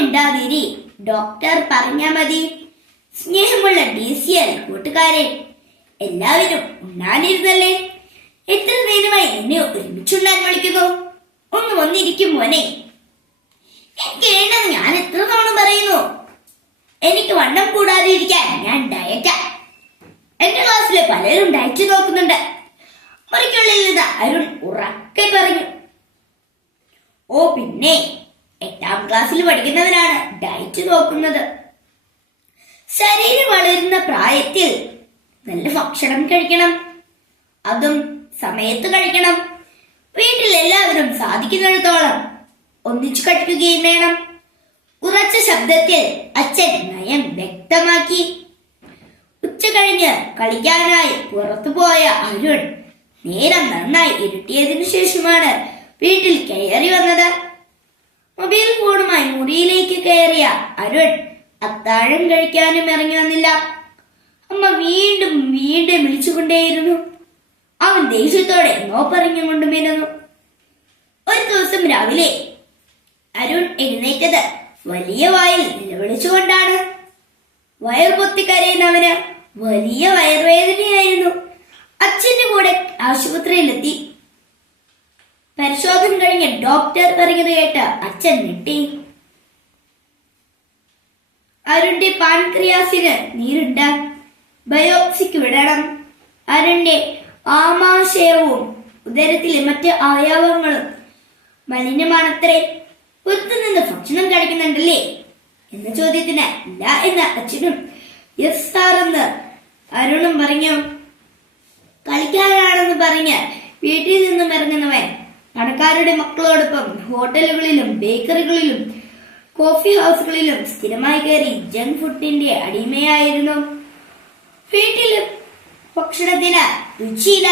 മിണ്ടാതിരി, doctor പറഞ്ഞാ മതി. സ്നേഹമുള്ള DCL കൂട്ടുകാരെ, എല്ലാവരും ഉണ്ണാനിരുന്നല്ലേ? എത്ര നേരമായി എന്നെ ഒരുമിച്ചുണ്ണാൻ വിളിക്കുന്നു? ഒന്ന് വന്നിരിക്കും മോനെ. എനിക്ക് വേണ്ടത് ഞാൻ എത്ര തവണ പറയുന്നു. എനിക്ക് വണ്ണം കൂടാതെ ഇരിക്കാൻ ഞാൻ ഡയറ്റാ. എന്റെ ക്ലാസ്സിലെ പലരും ഡയറ്റ് നോക്കുന്നുണ്ട്. മുറിക്കുള്ളിൽ നിന്ന് അരുൺ ഉറക്കെ പറഞ്ഞു. ഓ പിന്നെ, 8ാം ക്ലാസ്സിൽ പഠിക്കുന്നവരാണ് ഡയറ്റ് നോക്കുന്നത്. ശരീരം വളരുന്ന പ്രായത്തിൽ നല്ല ഭക്ഷണം കഴിക്കണം, അതും സമയത്ത് കഴിക്കണം. വീട്ടിൽ എല്ലാവരും സാധിക്കുന്നിടത്തോളം ഒന്നിച്ചു കഴിക്കുകയും വേണം. ഉറച്ച ശബ്ദത്തിൽ അച്ഛൻ നയം വ്യക്തമാക്കി. ഉച്ച കഴിഞ്ഞ് കളിക്കാനായി പുറത്തു പോയ അരുൺ നേരം നന്നായി ഇരുട്ടിയതിനു ശേഷമാണ് വീട്ടിൽ കയറി വന്നത്. മൊബൈൽ ഫോണുമായി മുറിയിലേക്ക് കയറിയ അരുൺ അത്താഴം കഴിക്കാനും ഇറങ്ങി വന്നില്ല. അമ്മ വീണ്ടും വീണ്ടും വിളിച്ചുകൊണ്ടേയിരുന്നു. അവൻ ദേഷ്യത്തോടെ നോ പറഞ്ഞുകൊണ്ട് മിനുന്നു. ഒരു ദിവസം രാവിലെ അരുൺ എഴുന്നേറ്റത് വലിയ വായിൽ നിലവിളിച്ചുകൊണ്ടാണ്. വയർ പൊത്തി കരയുന്നവന് വലിയ വയറുവേദനയായിരുന്നു. അച്ഛന്റെ കൂടെ ആശുപത്രിയിലെത്തി. പരിശോധന കഴിഞ്ഞ് ഡോക്ടർ പറഞ്ഞത് കേട്ട് അച്ഛൻ ഞെട്ടി. അരുണിന്റെ പാൻക്രിയാസിന് നീരുണ്ട്, ബയോപ്സിക്ക് വിടണം. അരുണിന്റെ ആമാശയവും ഉദരത്തിലെ മറ്റ് അവയവങ്ങളും മലിനമാണത്രേ. പുറത്തുനിന്ന് ഭക്ഷണം കഴിക്കുന്നുണ്ടല്ലേ എന്ന ചോദ്യത്തിന് ഇല്ല എന്ന് അച്ഛനും യെസ് സാർ എന്ന് അരുണും പറഞ്ഞു. കളിക്കാനാണെന്ന് പറഞ്ഞ് വീട്ടിൽ നിന്നും ഇറങ്ങുന്നവൻ പണക്കാരുടെ മക്കളോടൊപ്പം ഹോട്ടലുകളിലും ബേക്കറികളിലും കോഫി ഹൗസുകളിലും സ്ഥിരമായി കയറി ജങ്ക് ഫുഡിന്റെ അടിമയായിരുന്നു. വീട്ടിൽ ഭക്ഷണത്തിന് രുചിയില്ല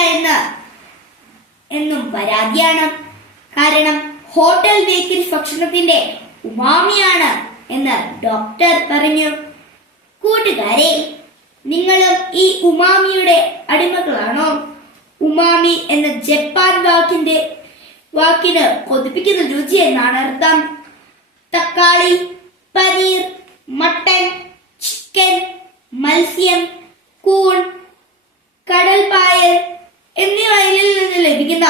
എന്നും പരാതിയാണ്. കാരണം ഹോട്ടൽ ബേക്കറി ഭക്ഷണത്തിന്റെ ഉമാമിയാണ് എന്ന് ഡോക്ടർ പറഞ്ഞു. കൂട്ടുകാരെ, നിങ്ങളും ഈ ഉമാമിയുടെ അടിമകളാണോ? ഉമാമി എന്ന ജപ്പാൻ വാക്കിന് കൊതിപ്പിക്കുന്ന രുചി എന്നാണ് അർത്ഥം. തക്കാളി, പനീർ, മട്ടൻ, ചിക്കൻ, മത്സ്യം, കൂൺ, കടൽപ്പായൽ എന്നിവയിൽ നിന്ന് ലഭിക്കുന്ന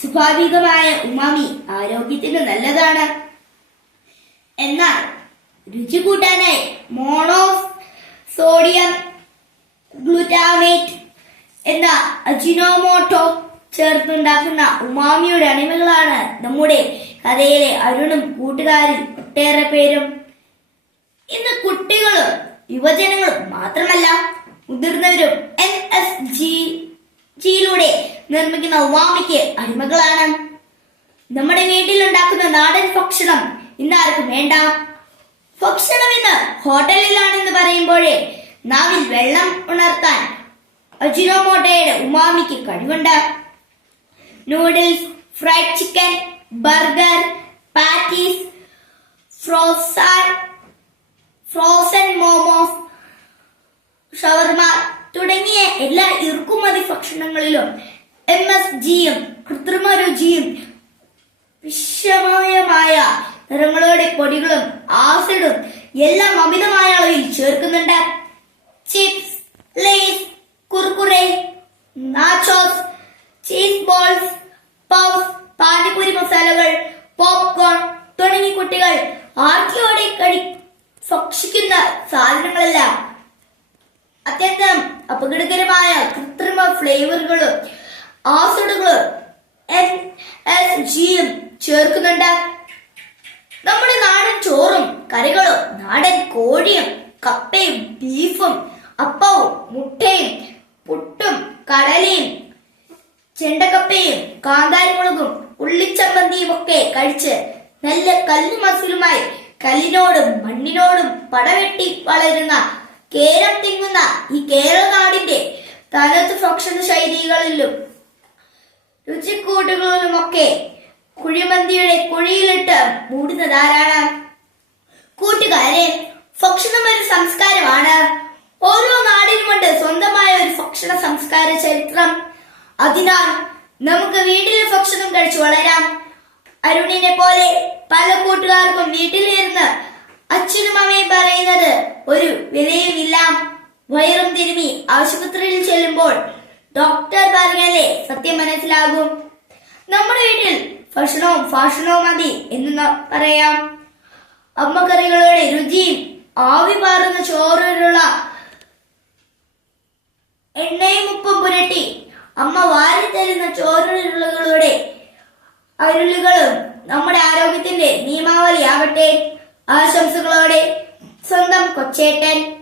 സ്വാഭാവികമായ ഉമാമി ആരോഗ്യത്തിന് നല്ലതാണ്. എന്നാൽ രുചി കൂട്ടാനായി മോണോസോഡിയം ഗ്ലൂറ്റാമേറ്റ് എന്ന അജിനോമോട്ടോ ചേർത്തുണ്ടാക്കുന്ന ഉമാമിയുടെ അടിമകളാണ് നമ്മുടെ കഥയിലെ അരുണും കൂട്ടുകാരിൽ ഒട്ടേറെ പേരും. ഇന്ന് കുട്ടികളും യുവജനങ്ങളും മാത്രമല്ല, മുതിർന്നവരും MSGയിലൂടെ നിർമ്മിക്കുന്ന ഉമാമിക്ക് അടിമകളാണ്. നമ്മുടെ വീട്ടിൽ ഉണ്ടാക്കുന്ന നാടൻ ഭക്ഷണം ഇന്ന് ആർക്കും വേണ്ട. ഭക്ഷണം ഇന്ന് ഹോട്ടലിലാണെന്ന് പറയുമ്പോഴേ നാവിൽ വെള്ളം ഉണർത്താൻ അജിനോമോട്ടോയുടെ ഉമാമിക്ക് കഴിവുണ്ട്. Noodles, fried chicken, burger, patties, frozen momos, shawarma തുടങ്ങിയ എല്ലാ ഇറക്കുമതി ഭക്ഷണങ്ങളിലും MSGയും കൃത്രിമ രുചിയും വിഷമയമായ നിറങ്ങളോടെ പൊടികളും ആസിഡും എല്ലാം അമിതമായ അളവിൽ ചേർക്കുന്നുണ്ട്. Chips, Lays, Kurkure, nachos, cheese balls, puffs, pani puri മസാലകൾ, പോപ്കോൺ തുടങ്ങി കുട്ടികൾ ആർത്തിയോടെ ഭക്ഷിക്കുന്ന സാധനങ്ങളെല്ലാം അത്യന്തം അപകടകരമായ കൃത്രിമ ഫ്ലേവറുകളും ആസിഡുകളും MSGയും ചേർക്കുന്നുണ്ട്. നമ്മുടെ നാടൻ ചോറും കറികളും, നാടൻ കോഴിയും കപ്പയും ബീഫും അപ്പവും മുട്ടയും പുട്ടും കടലയും ചെണ്ടക്കപ്പയും കാന്താരിമുളകും ഉള്ളിച്ചമ്മന്തിയും ഒക്കെ കഴിച്ച് നല്ല കല്ലു മസിലുമായി കല്ലിനോടും മണ്ണിനോടും പടവെട്ടി വളരുന്ന കേരം തിങ്ങുന്ന ഈ കേരള നാടിന്റെ തനത് ഭക്ഷണ ശൈലികളിലും രുചിക്കൂട്ടുകളിലുമൊക്കെ കുഴിമന്തിയുടെ കുഴിയിലിട്ട് മൂടുന്നതാരാണ്? കൂട്ടുകാരെ, ഭക്ഷണം ഒരു സംസ്കാരമാണ്. ഓരോ നാടിനുമുണ്ട് സ്വന്തമായ ഒരു ഭക്ഷണ സംസ്കാര ചരിത്രം. അതിനാൽ നമുക്ക് വീട്ടിലെ ഭക്ഷണം കഴിച്ചു വളരാം. അരുണിനെ പോലെ പല കൂട്ടുകാർക്കും വീട്ടിലിരുന്ന് അച്ഛനും അമ്മയും പറയുന്നത് ഒരു വിലയുമില്ല. വയറും തിരുമി ആശുപത്രിയിൽ ചെല്ലുമ്പോൾ ഡോക്ടർ പറഞ്ഞാലേ സത്യം മനസ്സിലാകും. നമ്മുടെ വീട്ടിൽ ഭക്ഷണവും ഫാഷണവും മതി എന്ന് പറയാം. അമ്മക്കറികളുടെ രുചിയും ആവി പാറുന്ന ചോറിലുള്ള എണ്ണയും ഉപ്പും പുരട്ടി അമ്മ വാരി തരുന്ന ചോറുരുളുകളുടെ അരുളുകളും നമ്മുടെ ആരോഗ്യത്തിന്റെ നിയമാവലിയാവട്ടെ. ആശംസകളോടെ സ്വന്തം കൊച്ചേട്ടൻ.